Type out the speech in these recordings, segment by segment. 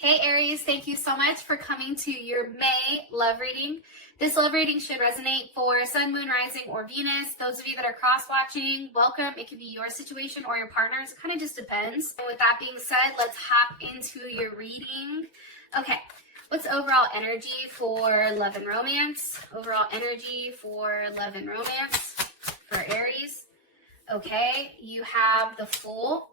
Hey Aries, thank you so much for coming to your May love reading. This love reading should resonate for Sun, Moon, Rising, or Venus. Those of you that are cross-watching, welcome. It could be your situation or your partner's. It kind of just depends. And with that being said, let's hop into your reading. Okay, what's overall energy for love and romance? Overall energy for love and romance for Aries. Okay, you have the Fool.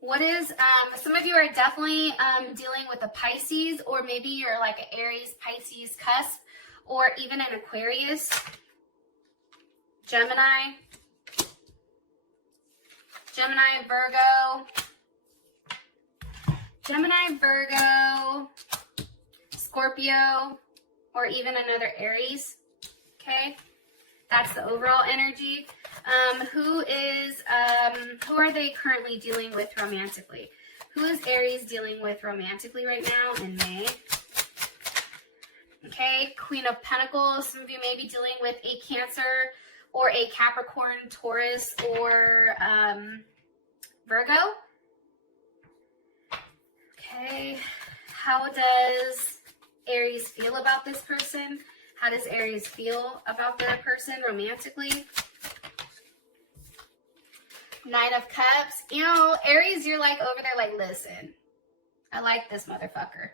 What is, some of you are definitely dealing with a Pisces, or maybe you're like an Aries, Pisces cusp, or even an Aquarius, Gemini, Virgo, Scorpio, or even another Aries, okay? That's the overall energy. Who are they currently dealing with romantically? Who is Aries dealing with romantically right now in May? Okay, Queen of Pentacles. Some of you may be dealing with a Cancer or a Capricorn, Taurus, or Virgo. Okay, how does Aries feel about this person? How does Aries feel about their person romantically? Nine of Cups. You know, Aries, you're like over there like, listen, I like this motherfucker.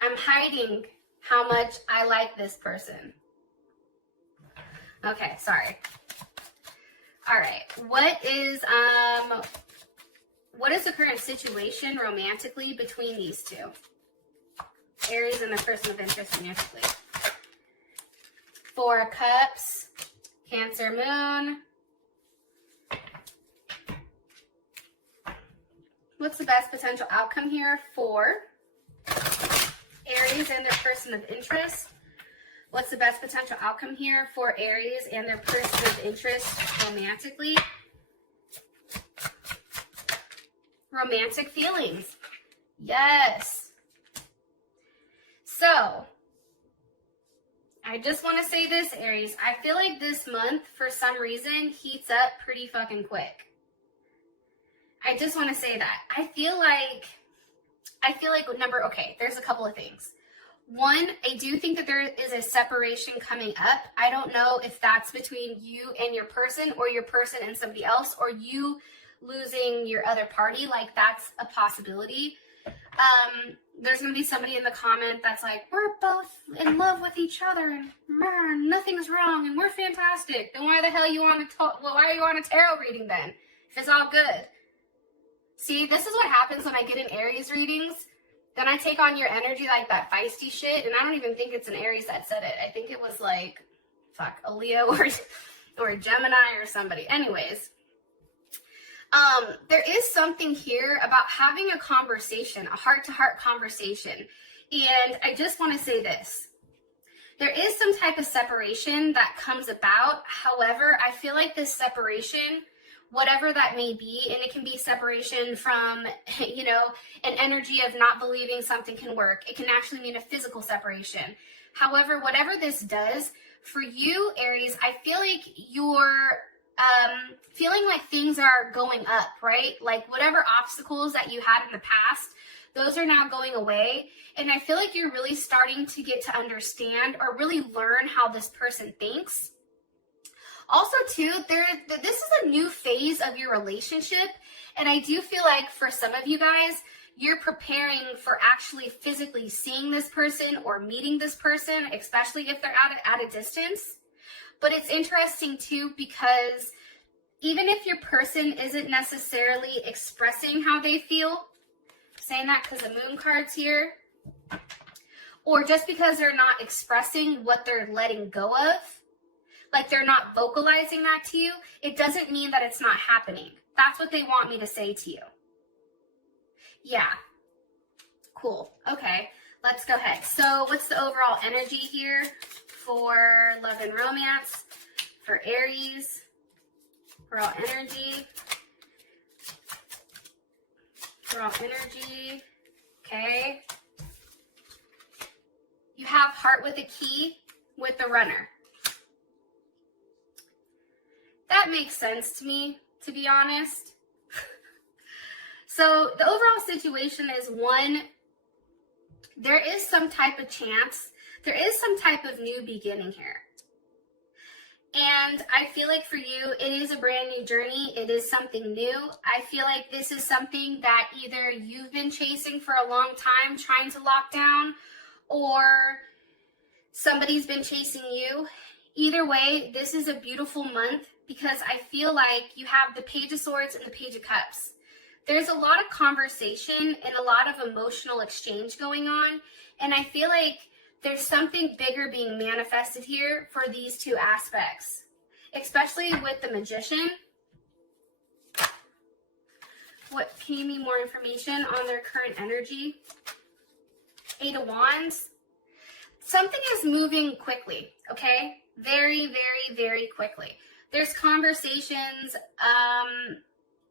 I'm hiding how much I like this person. Okay, sorry. All right. What is the current situation romantically between these two? Aries and the person of interest romantically. Four of Cups, Cancer Moon. What's the best potential outcome here for Aries and their person of interest? What's the best potential outcome here for Aries and their person of interest romantically? Romantic feelings. Yes. So, I just want to say this, Aries. I feel like this month, for some reason, heats up pretty fucking quick. I just want to say that. I feel like there's a couple of things. One, I do think that there is a separation coming up. I don't know if that's between you and your person, or your person and somebody else, or you losing your other party. Like, that's a possibility. There's going to be somebody in the comment that's like, we're both in love with each other and nothing's wrong and we're fantastic. Then why the hell why are you on a tarot reading then? If it's all good. See, this is what happens when I get in Aries readings. Then I take on your energy like that feisty shit, and I don't even think it's an Aries that said it. I think it was like, a Leo or a Gemini or somebody. Anyways, there is something here about having a conversation, a heart-to-heart conversation. And I just want to say this. There is some type of separation that comes about. However, I feel like this separation, whatever that may be, and it can be separation from, an energy of not believing something can work. It can actually mean a physical separation. However, whatever this does, for you, Aries, I feel like you're feeling like things are going up, right? Like whatever obstacles that you had in the past, those are now going away. And I feel like you're really starting to get to understand or really learn how this person thinks. Also, too, this is a new phase of your relationship, and I do feel like for some of you guys, you're preparing for actually physically seeing this person or meeting this person, especially if they're at a distance. But it's interesting, too, because even if your person isn't necessarily expressing how they feel, I'm saying that because the moon card's here, or just because they're not expressing what they're letting go of, like they're not vocalizing that to you, it doesn't mean that it's not happening. That's what they want me to say to you. Yeah. Cool. Okay. Let's go ahead. So what's the overall energy here for love and romance for Aries? Overall energy. Okay. You have heart with a key with the runner. That makes sense to me, to be honest. So the overall situation is, one, there is some type of chance, there is some type of new beginning here. And I feel like for you, it is a brand new journey. It is something new. I feel like this is something that either you've been chasing for a long time, trying to lock down, or somebody's been chasing you. Either way, this is a beautiful month because I feel like you have the Page of Swords and the Page of Cups. There's a lot of conversation and a lot of emotional exchange going on. And I feel like there's something bigger being manifested here for these two aspects, especially with the Magician. What, can you give me more information on their current energy? Eight of Wands. Something is moving quickly, okay? Very, very, very quickly. There's conversations,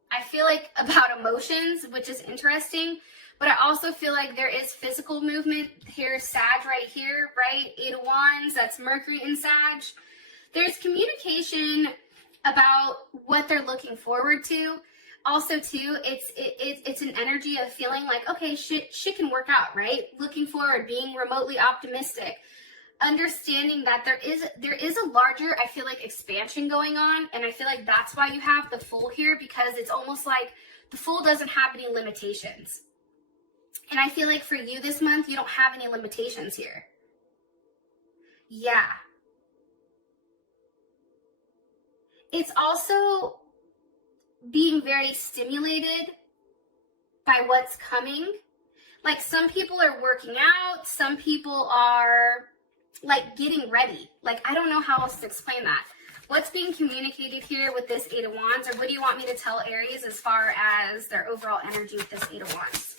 I feel like about emotions, which is interesting. But I also feel like there is physical movement. Here's Sag right here, right? Eight of Wands, that's Mercury in Sag. There's communication about what they're looking forward to. Also, too, it's an energy of feeling like, okay, shit can work out, right? Looking forward, being remotely optimistic. Understanding that there is a larger, I feel like, expansion going on. And I feel like that's why you have the Fool here, because it's almost like the Fool doesn't have any limitations. And I feel like for you this month, you don't have any limitations here. Yeah. It's also being very stimulated by what's coming. Like, some people are working out. Some people are, like, getting ready. Like, I don't know how else to explain that. What's being communicated here with this Eight of Wands? Or what do you want me to tell Aries as far as their overall energy with this Eight of Wands?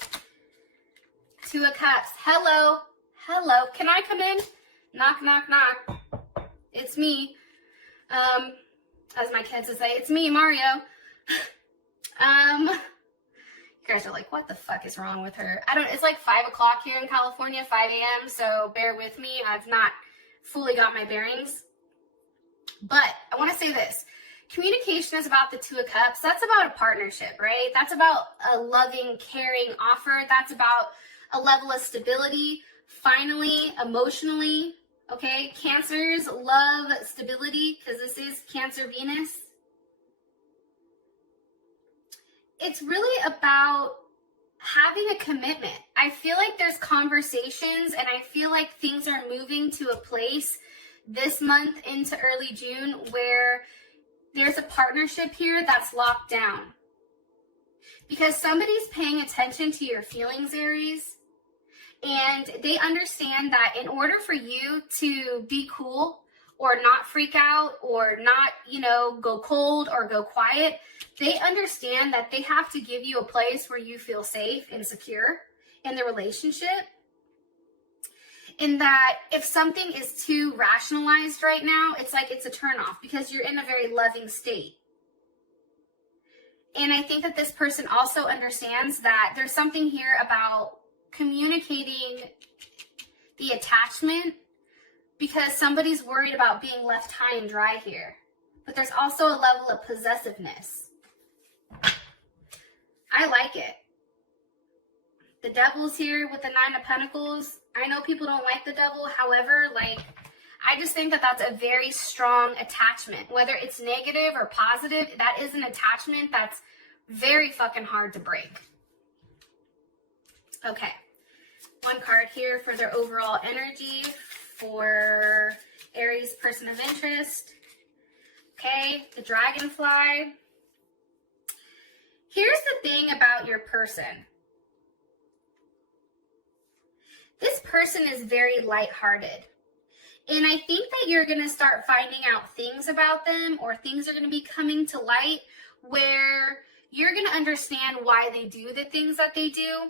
Two of Cups. Hello. Hello. Can I come in? Knock, knock, knock. It's me. As my kids would say, it's me, Mario. You guys are like, what the fuck is wrong with her? It's like 5 o'clock here in California, 5 a.m. So bear with me. I've not fully got my bearings. But I want to say this. Communication is about the Two of Cups. That's about a partnership, right? That's about a loving, caring offer. That's about a level of stability, finally, emotionally, okay? Cancers love stability because this is Cancer Venus. It's really about having a commitment. I feel like there's conversations, and I feel like things are moving to a place this month into early June where there's a partnership here that's locked down. Because somebody's paying attention to your feelings, Aries. And they understand that in order for you to be cool or not freak out or not, go cold or go quiet, they understand that they have to give you a place where you feel safe and secure in the relationship. In that if something is too rationalized right now, it's like it's a turnoff because you're in a very loving state. And I think that this person also understands that there's something here about communicating the attachment because somebody's worried about being left high and dry here. But there's also a level of possessiveness. I like it. The Devil's here with the Nine of Pentacles. I know people don't like the Devil. However, I just think that that's a very strong attachment. Whether it's negative or positive, that is an attachment that's very fucking hard to break. Okay. One card here for their overall energy for Aries person of interest. Okay, the Dragonfly. Here's the thing about your person. This person is very lighthearted. And I think that you're going to start finding out things about them, or things are going to be coming to light where you're going to understand why they do the things that they do.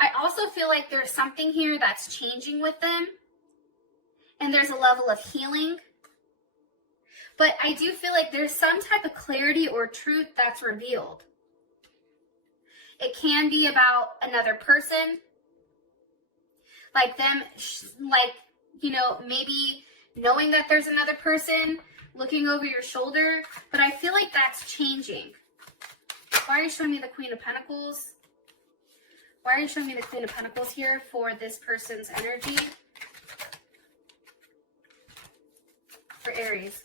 I also feel like there's something here that's changing with them. And there's a level of healing. But I do feel like there's some type of clarity or truth that's revealed. It can be about another person. Like them, maybe knowing that there's another person looking over your shoulder. But I feel like that's changing. Why are you showing me the Queen of Pentacles? Why are you showing me the Queen of Pentacles here for this person's energy? For Aries,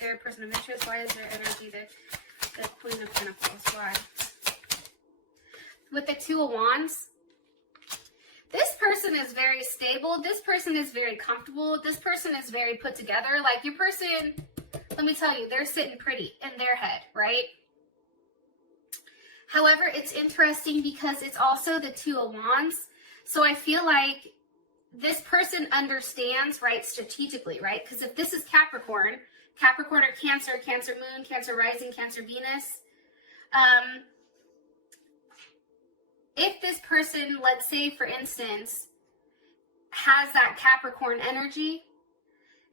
their person of interest, why is their energy the Queen of Pentacles? Why? With the Two of Wands, this person is very stable. This person is very comfortable. This person is very put together. Like your person, let me tell you, they're sitting pretty in their head, right? However, it's interesting because it's also the Two of Wands. So I feel like this person understands, right, strategically, right? Because if this is Capricorn or Cancer, Cancer Moon, Cancer Rising, Cancer Venus, if this person, let's say, for instance, has that Capricorn energy,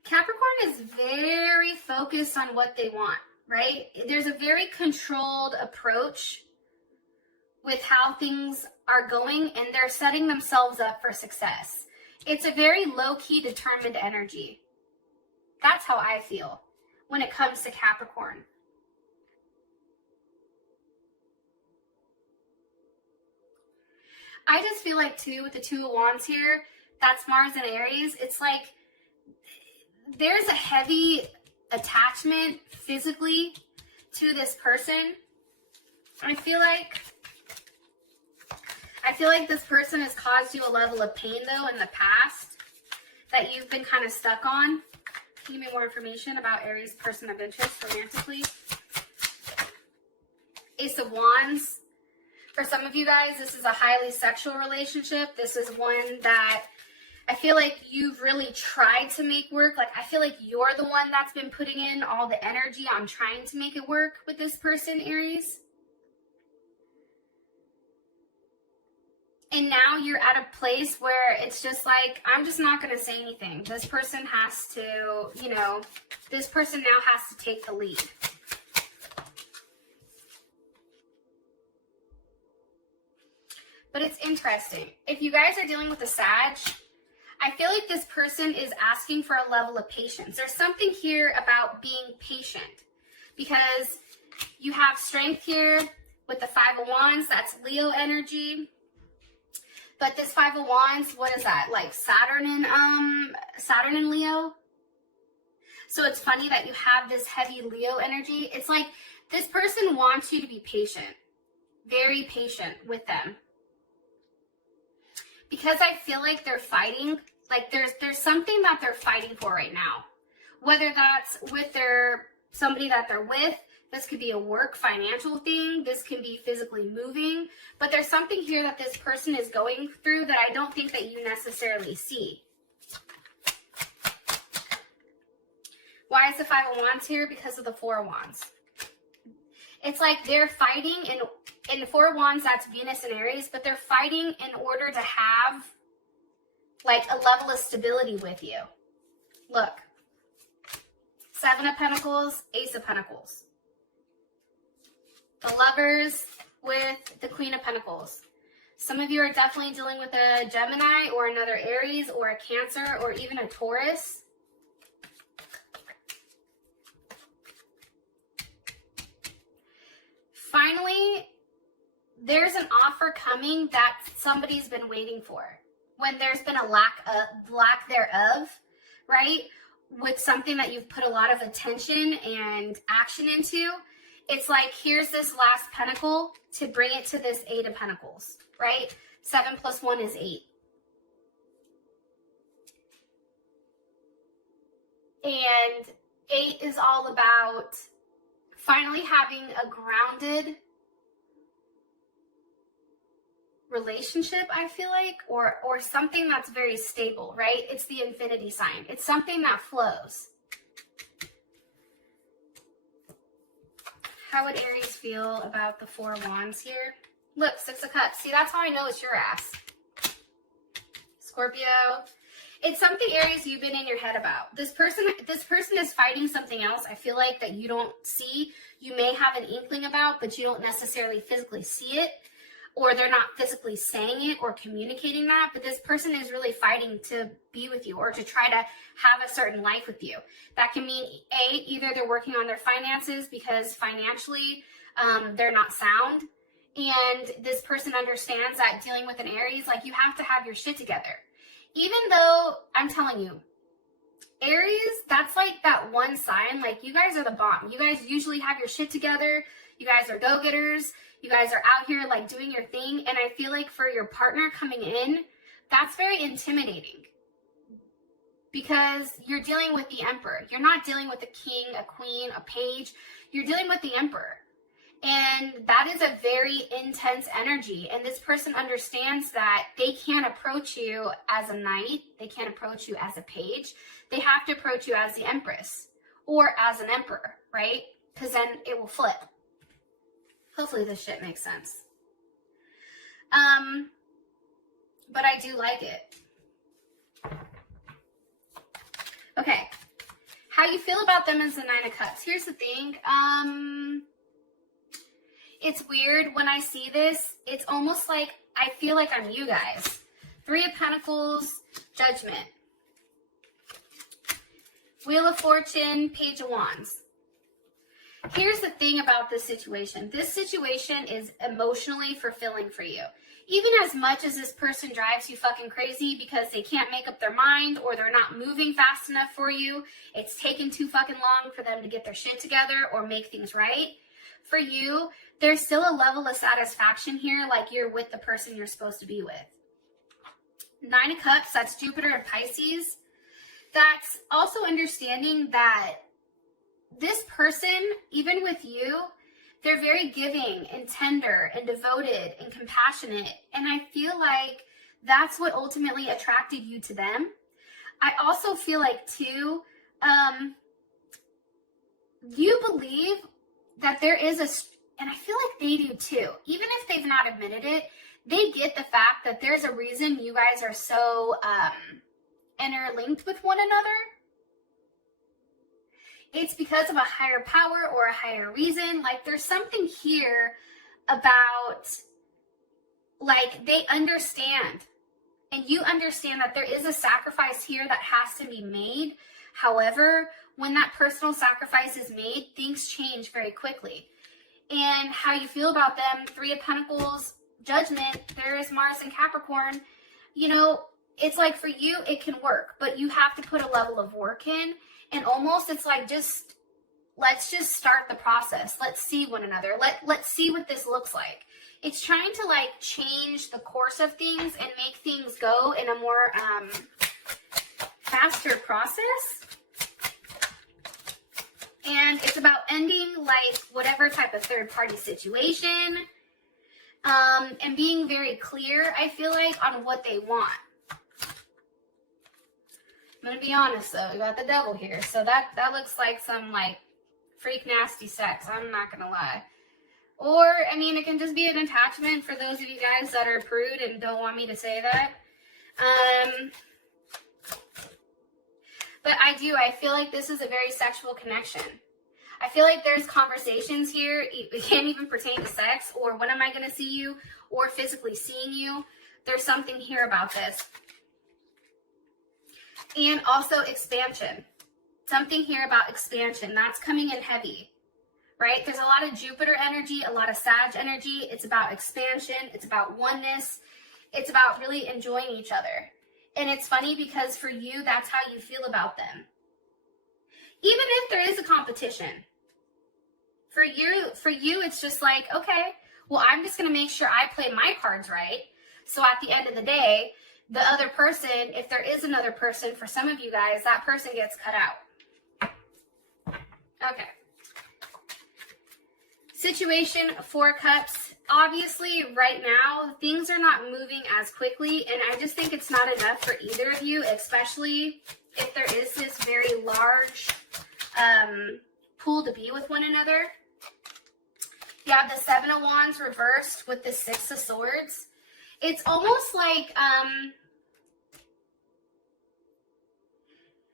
Capricorn is very focused on what they want, right? There's a very controlled approach with how things are going, and they're setting themselves up for success. It's a very low-key, determined energy. That's how I feel when it comes to Capricorn. I just feel like, too, with the Two of Wands here, that's Mars and Aries. It's like there's a heavy attachment physically to this person. I feel like this person has caused you a level of pain, though, in the past that you've been kind of stuck on. Can you give me more information about Aries' person of interest romantically? Ace of Wands. For some of you guys, this is a highly sexual relationship. This is one that I feel like you've really tried to make work. Like, I feel like you're the one that's been putting in all the energy on trying to make it work with this person, Aries. And now you're at a place where it's just like, I'm just not going to say anything. This person has to, this person now has to take the lead. But it's interesting. If you guys are dealing with a Sag, I feel like this person is asking for a level of patience. There's something here about being patient because you have strength here with the Five of Wands. That's Leo energy. But this Five of Wands, what is that? Like Saturn and Leo? So it's funny that you have this heavy Leo energy. It's like this person wants you to be patient. Very patient with them. Because I feel like they're fighting. Like there's something that they're fighting for right now. Whether that's with somebody that they're with. This could be a work, financial thing. This can be physically moving. But there's something here that this person is going through that I don't think that you necessarily see. Why is the Five of Wands here? Because of the Four of Wands. It's like they're fighting, in the Four of Wands, that's Venus and Aries, but they're fighting in order to have like a level of stability with you. Look. Seven of Pentacles, Ace of Pentacles. The Lovers with the Queen of Pentacles. Some of you are definitely dealing with a Gemini or another Aries or a Cancer or even a Taurus. Finally, there's an offer coming that somebody's been waiting for. When there's been a lack thereof, right? With something that you've put a lot of attention and action into. It's like, here's this last pentacle to bring it to this Eight of Pentacles, right? 7 plus 1 is 8. And 8 is all about finally having a grounded relationship, I feel like, or something that's very stable, right? It's the infinity sign. It's something that flows. How would Aries feel about the Four of Wands here? Look, Six of Cups. See, that's how I know it's your ass. Scorpio. It's something, Aries, you've been in your head about. This person is fighting something else, I feel like, that you don't see. You may have an inkling about, but you don't necessarily physically see it. Or they're not physically saying it or communicating that. But this person is really fighting to be with you or to try to have a certain life with you. That can mean, either they're working on their finances because financially they're not sound. and this person understands that dealing with an Aries, like, you have to have your shit together. Even though, I'm telling you, Aries, that's like that one sign, like, you guys are the bomb. You guys usually have your shit together. You guys are go-getters. You guys are out here, like, doing your thing. And I feel like for your partner coming in, that's very intimidating. Because you're dealing with the Emperor. You're not dealing with a king, a queen, a page. You're dealing with the Emperor. And that is a very intense energy. And this person understands that they can't approach you as a knight. They can't approach you as a page. They have to approach you as the Empress or as an Emperor, right? Because then it will flip. Hopefully this shit makes sense. But I do like it. Okay. How you feel about them is the Nine of Cups. Here's the thing. It's weird when I see this. It's almost like I feel like I'm you guys. Three of Pentacles, Judgment. Wheel of Fortune, Page of Wands. Here's the thing about this situation. This situation is emotionally fulfilling for you. Even as much as this person drives you fucking crazy because they can't make up their mind or they're not moving fast enough for you, it's taken too fucking long for them to get their shit together or make things right. For you, there's still a level of satisfaction here, like you're with the person you're supposed to be with. Nine of Cups, that's Jupiter and Pisces. That's also understanding that this person, even with you, they're very giving and tender and devoted and compassionate. And I feel like that's what ultimately attracted you to them. I also feel like, too, you believe that there is and I feel like they do too, even if they've not admitted it, they get the fact that there's a reason you guys are so interlinked with one another. It's because of a higher power or a higher reason. Like, there's something here about, like, they understand. And you understand that there is a sacrifice here that has to be made. However, when that personal sacrifice is made, things change very quickly. And how you feel about them, Three of Pentacles, Judgment, there is Mars and Capricorn. You know, it's like for you, it can work, but you have to put a level of work in. And almost it's like, let's just start the process. Let's see one another. Let's see what this looks like. It's trying to, like, change the course of things and make things go in a more faster process. And it's about ending, like, whatever type of third-party situation. And being very clear, I feel like, on what they want. I'm going to be honest, though. We got the devil here. So that looks like some, like, freak nasty sex. I'm not going to lie. Or, I mean, it can just be an attachment for those of you guys that are prude and don't want me to say that. But I feel like this is a very sexual connection. I feel like there's conversations here. It can't even pertain to sex or when am I going to see you or physically seeing you. There's something here about this. And also expansion. Something here about expansion. That's coming in heavy, right? There's a lot of Jupiter energy, a lot of Sag energy. It's about expansion. It's about oneness. It's about really enjoying each other. And it's funny because for you, that's how you feel about them. Even if there is a competition. For you, it's just like, okay, well, I'm just going to make sure I play my cards right. So at the end of the day, the other person, if there is another person, for some of you guys, that person gets cut out. Okay. Situation, Four Cups. Obviously, right now, things are not moving as quickly, and I just think it's not enough for either of you, especially if there is this very large pool to be with one another. You have the Seven of Wands reversed with the Six of Swords. It's almost like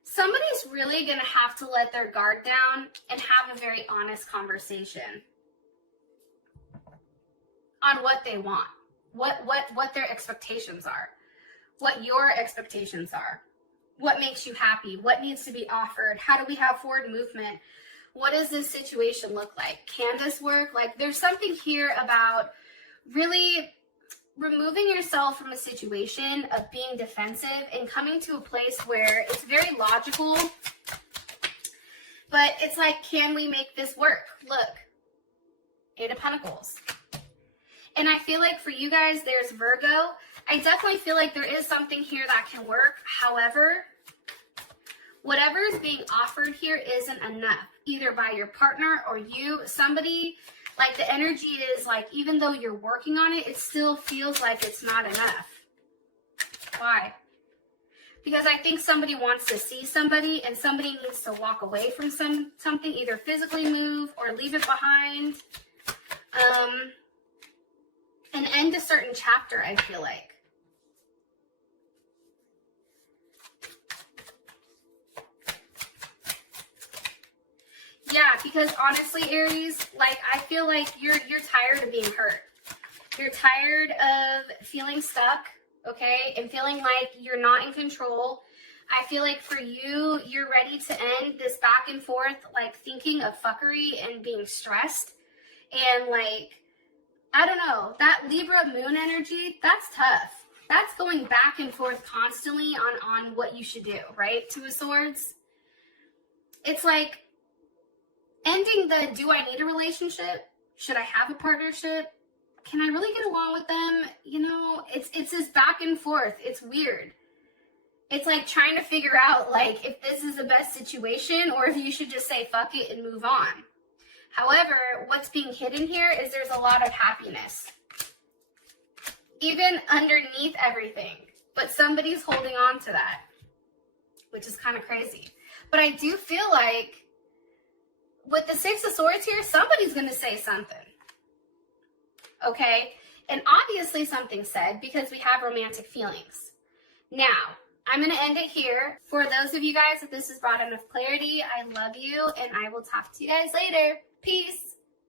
somebody's really going to have to let their guard down and have a very honest conversation on what they want, what their expectations are, what your expectations are, what makes you happy, what needs to be offered, how do we have forward movement, what does this situation look like, can this work? Like, there's something here about really removing yourself from a situation of being defensive and coming to a place where it's very logical, but it's like, can we make this work? Look, Eight of Pentacles. And I feel like for you guys, there's Virgo. I definitely feel like there is something here that can work. However, whatever is being offered here isn't enough, either by your partner or you. Somebody, like the energy is like, even though you're working on it, it still feels like it's not enough. Why? Because I think somebody wants to see somebody, and somebody needs to walk away from something, either physically move or leave it behind. And end a certain chapter, I feel like. Yeah, because honestly, Aries, like, I feel like you're tired of being hurt. You're tired of feeling stuck, okay? And feeling like you're not in control. I feel like for you, you're ready to end this back and forth, like thinking of fuckery and being stressed. And like, I don't know, that Libra moon energy, that's tough. That's going back and forth constantly on what you should do, right? Two of Swords. It's like ending the, do I need a relationship? Should I have a partnership? Can I really get along with them? You know, it's this back and forth. It's weird. It's like trying to figure out like if this is the best situation or if you should just say fuck it and move on. However, what's being hidden here is there's a lot of happiness, even underneath everything, but somebody's holding on to that, which is kind of crazy. But I do feel like with the Six of Swords here, somebody's going to say something, okay? And obviously something said, because we have romantic feelings. Now, I'm going to end it here. For those of you guys that this has brought enough clarity, I love you, and I will talk to you guys later. Peace.